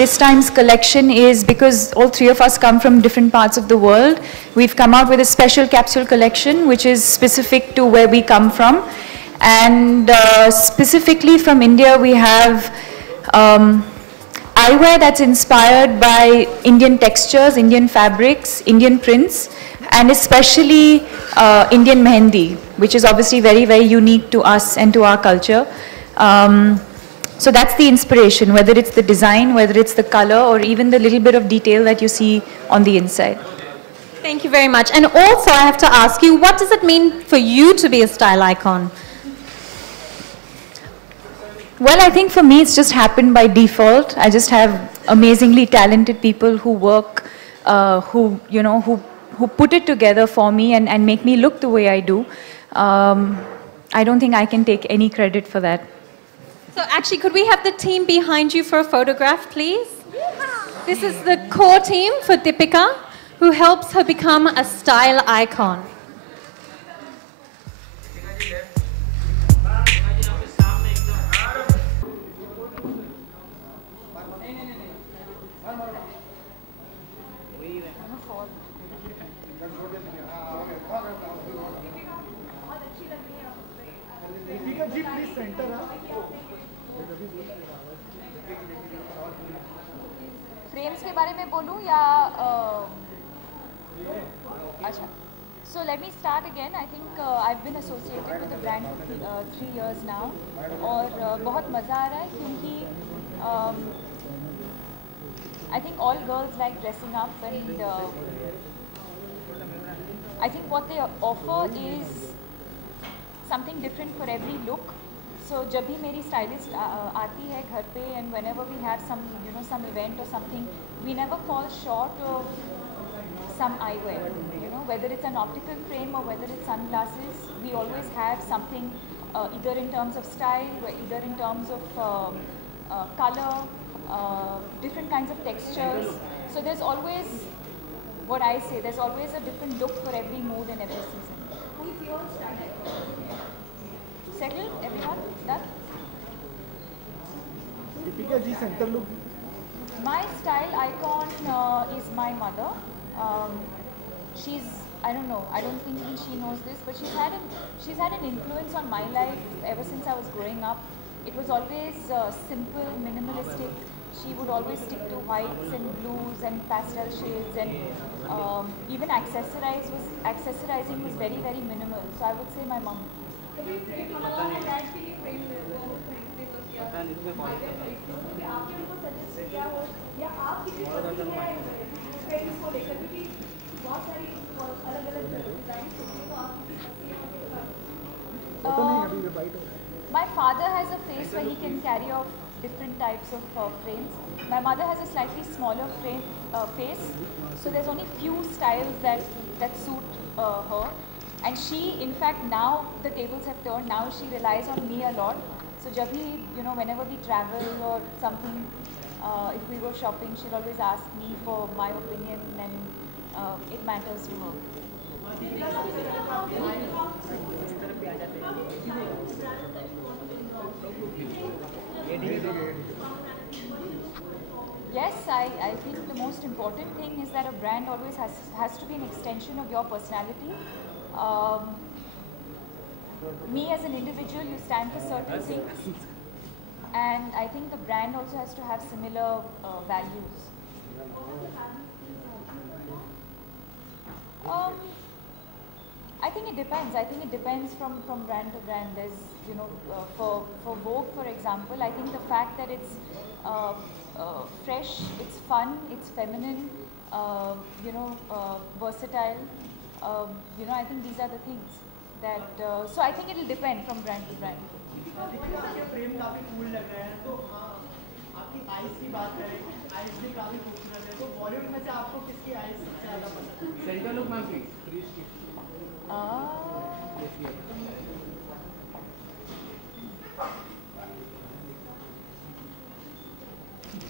This time's collection is, because all three of us come from different parts of the world, we've come out with a special capsule collection which is specific to where we come from. And specifically from India, we have eyewear that's inspired by Indian textures, Indian fabrics, Indian prints, and especially Indian mehendi, which is obviously very, very unique to us and to our culture. So that's the inspiration, whether it's the design, whether it's the color, or even the little bit of detail that you see on the inside. Thank you very much. And also I have to ask you, what does it mean for you to be a style icon? Well, I think for me it's just happened by default. I just have amazingly talented people who work, who put it together for me and make me look the way I do. I don't think I can take any credit for that. So actually, could we have the team behind you for a photograph, please? This is the core team for Deepika, who helps her become a style icon. Frames के बारे में बोलूं या अच्छा so let me start again. I think I've been associated with the brand for 3 years now और बहुत मज़ा आ रहा है क्योंकि I think all girls like dressing up and I think what they offer is something different for every look. So जब भी मेरी stylist आती है घर पे and whenever we have some some event or something, we never fall short of some eyewear. Whether it's an optical frame or whether it's sunglasses, we always have something either in terms of style or either in terms of color, different kinds of textures. So there's always, what I say, there's always a different look for every mood and every season. Who is your style? Settled? Everyone? Done? Deepika ji, center look. My style icon is my mother. She's, I don't know, I don't think even she knows this, but she's had an influence on my life ever since I was growing up. It was always simple, minimalistic. She would always stick to whites and blues and pastel shades, and even accessorizing was very, very minimal. So I would say my mom. आपने उनको suggest किया हो या आप किसी पसंद है friends को लेकर, क्योंकि बहुत सारी अलग अलग डिजाइन होती है, तो आप किसी पसंद है? My father has a face where he can carry off different types of frames. My mother has a slightly smaller face, so there's only few styles that suit her. And she, in fact, now the tables have turned. Now she relies on me a lot. So, whenever we travel or something, if we go shopping, she'll always ask me for my opinion, and it matters to her. Yes, I think the most important thing is that a brand always has to be an extension of your personality. Me as an individual, you stand for certain things, and I think the brand also has to have similar values. I think it depends. I think it depends from brand to brand. There's, for Vogue, for example, I think the fact that it's fresh, it's fun, it's feminine, versatile. I think these are the things that. So I think it'll depend from brand to brand. आपके frame काफी cool लग रहे हैं, तो आपकी eyes की बात करें, आइज भी काफी खूबसूरत है, तो बॉलीवुड में से आपको किसकी आइज सबसे ज्यादा पसंद है? Centre look ma'am please.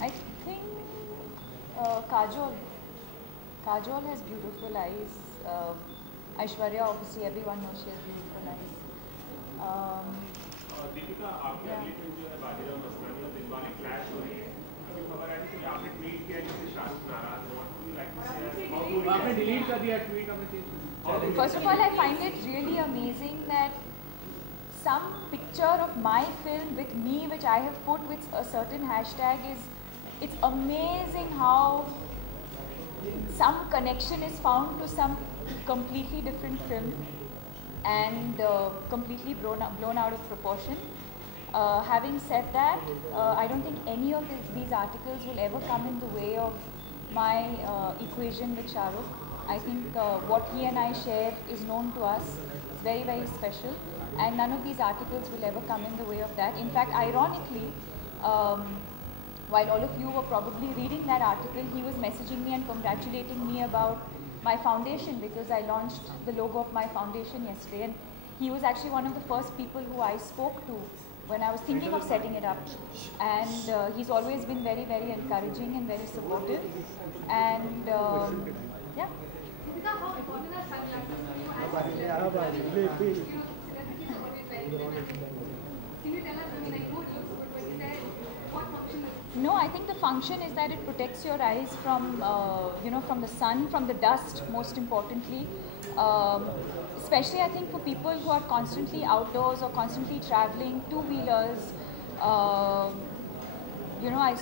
I think Kajol. Kajol has beautiful eyes. Aishwarya, obviously, everyone knows she has beautiful eyes. Deepika, आपकी अगली फिल्म जो है बाजीराव मस्तानी और दिलवाले क्लैश हो रही है, अभी खबर आई थी कि आपने ट्वीट किया जिससे शाहरुख नाराज है। आपने डिलीट कर दिया ट्वीट, हमें चीज। First of all, I find it really amazing that some picture of my film with me, which I have put with a certain hashtag, it's amazing how some connection is found to some completely different film and completely blown out of proportion. Having said that, I don't think any of these articles will ever come in the way of my equation with Shahrukh. I think what he and I share is known to us. It's very, very special, and none of these articles will ever come in the way of that. In fact, ironically, while all of you were probably reading that article, he was messaging me and congratulating me about my foundation, because I launched the logo of my foundation yesterday, and he was actually one of the first people who I spoke to when I was thinking of setting it up. And he's always been very, very encouraging and very supportive. And yeah. How important are sunglasses for you as a celebrity? Can you tell us, I mean, I know it looks good, but is there, what function is it? No, I think the function is that it protects your eyes from, from the sun, from the dust, most importantly. Especially, I think, for people who are constantly outdoors or constantly traveling, two-wheelers.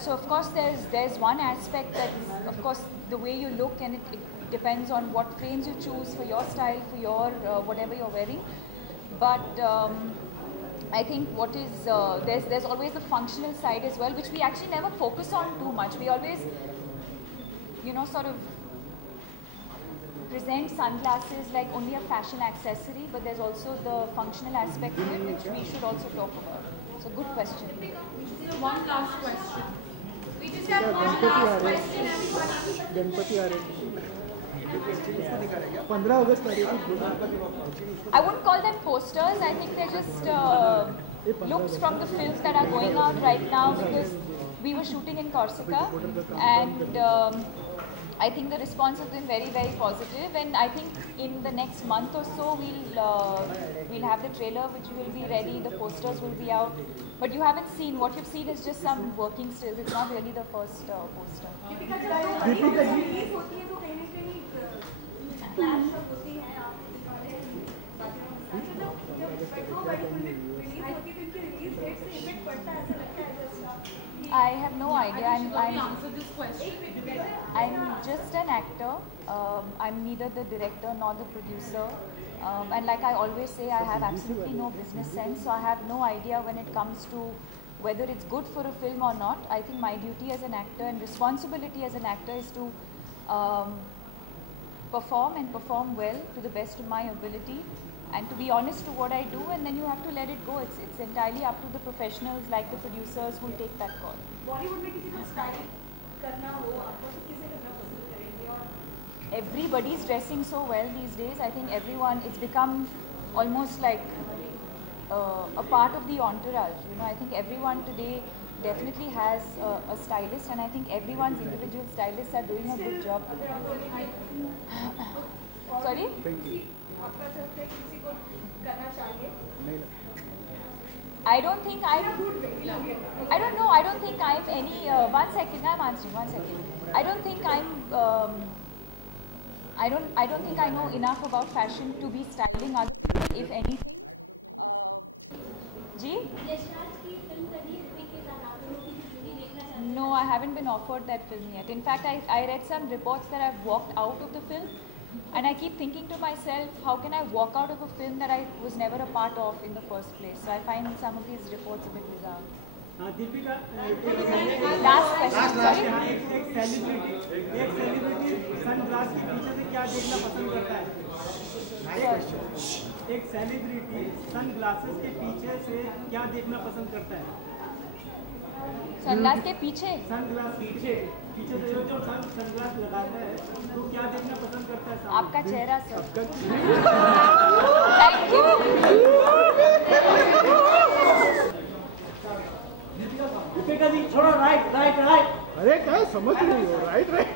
So of course, there's one aspect that, of course, the way you look, and it depends on what frames you choose for your style, for your whatever you're wearing. But I think what is there's always the functional side as well, which we actually never focus on too much. We always, sort of present sunglasses like only a fashion accessory, but there's also the functional aspect to it, which we should also talk about. So, good question. One last question. We just have one last question, everybody. Ganpati आ रहे हैं 15 अगस्त आ रही है। I wouldn't call them posters. I think they're just looks from the films that are going out right now, because we were shooting in Corsica, and I think the response has been very, very positive. And I think in the next month or so, we'll have the trailer, which will be ready. The posters will be out. But you haven't seen. What you've seen is just some working stills. It's not really the first poster. I have no idea. Answer this question. I'm just an actor. I'm neither the director nor the producer. And like I always say, I have absolutely no business sense. So I have no idea when it comes to whether it's good for a film or not. I think my duty as an actor and responsibility as an actor is to perform and perform well to the best of my ability, and to be honest to what I do, and then you have to let it go. It's entirely up to the professionals like the producers who take that call. Bollywood में किसी को style करना हो आपको तो किसे करना पसंद करेंगे? और Everybody's dressing so well these days. I think everyone, it's become almost like a part of the entourage. You know, I think everyone today definitely has a stylist, and I think everyone's individual stylists are doing a good job. Sorry? आपका सबसे किसी को करना चाहिए? I don't think I don't know. I don't think I'm any. One second, I'm answering. 1 second. I don't think I'm. I don't think I know enough about fashion to be styling others, if any. Ji? No, I haven't been offered that film yet. In fact, I read some reports that I've walked out of the film, and I keep thinking to myself, how can I walk out of a film that I was never a part of in the first place? So I find some of these reports a bit bizarre. Deepika, Last question, sorry. एक celebrity sunglass के पीछे से क्या देखना पसंद करता है? एक सेलिब्रिटी सनग्लासेस के पीछे से क्या देखना पसंद करता है? सनग्लास के पीछे? सनग्लास पीछे से जो सनग्लास लगाता है तो क्या देखना पसंद करता है? आपका चेहरा sir. Thank you. Deepika ji छोड़ो, राइट राइट राइट. अरे क्या समझ रही हो? Right right